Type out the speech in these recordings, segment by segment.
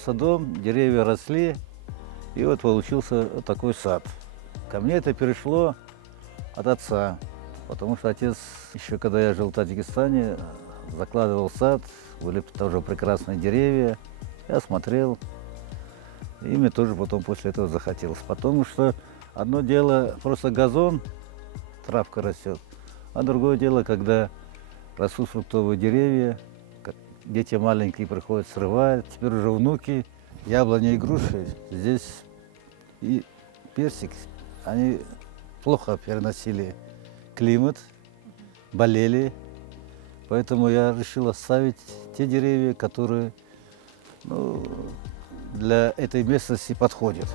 построился дом, деревья росли, и вот получился вот такой сад. Ко мне это перешло от отца, потому что отец, еще когда я жил в Таджикистане, закладывал сад, были тоже прекрасные деревья. Я смотрел, и мне тоже потом после этого захотелось. Потому что одно дело просто газон, травка растет, а другое дело, когда растут фруктовые деревья, дети маленькие приходят, срывают, теперь уже внуки, яблони и груши, здесь и персик, они плохо переносили климат, болели, поэтому я решил оставить те деревья, которые для этой местности подходят.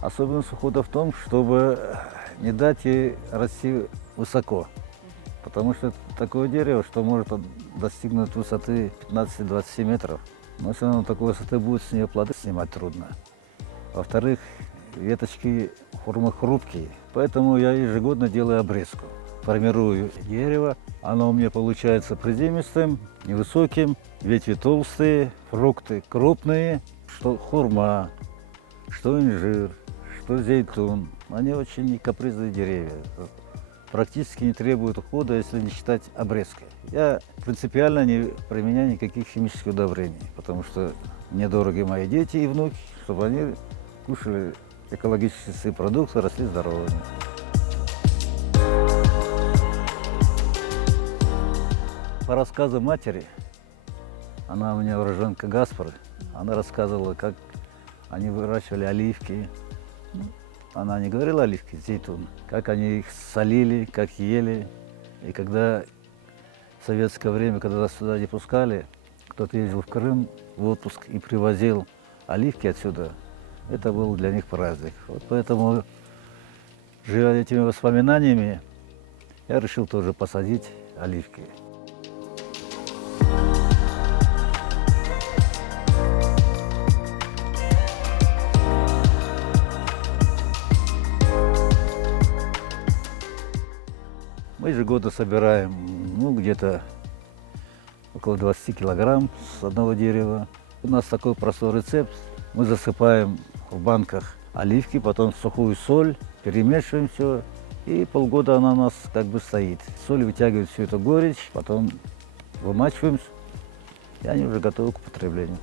Особенность ухода в том, чтобы не дать ей расти высоко. Потому что это такое дерево, что может достигнуть высоты 15-20 метров. Но если оно такой высоты будет, с нее плоды снимать трудно. Во-вторых, веточки хрупкие, поэтому я ежегодно делаю обрезку. Формирую дерево, оно у меня получается приземистым, невысоким, ветви толстые, фрукты крупные, что хурма, что инжир, что зейтун. Они очень капризные деревья. Практически не требуют ухода, если не считать обрезкой. Я принципиально не применяю никаких химических удобрений, потому что мне дороги мои дети и внуки, чтобы они кушали экологические продукты, росли здоровыми. По рассказу матери, она у меня уроженка Гаспары, она рассказывала, как они выращивали оливки. Она не говорила оливки, зейтун, как они их солили, как ели. И когда в советское время, когда нас сюда не пускали, кто-то ездил в Крым в отпуск и привозил оливки отсюда, это был для них праздник. Вот поэтому, живя этими воспоминаниями, я решил тоже посадить оливки. Мы ежегодно собираем где-то около 20 килограмм с одного дерева. У нас такой простой рецепт. Мы засыпаем в банках оливки, потом сухую соль, перемешиваем все, и полгода она у нас как бы стоит. Соль вытягивает всю эту горечь, потом вымачиваем, и они уже готовы к употреблению.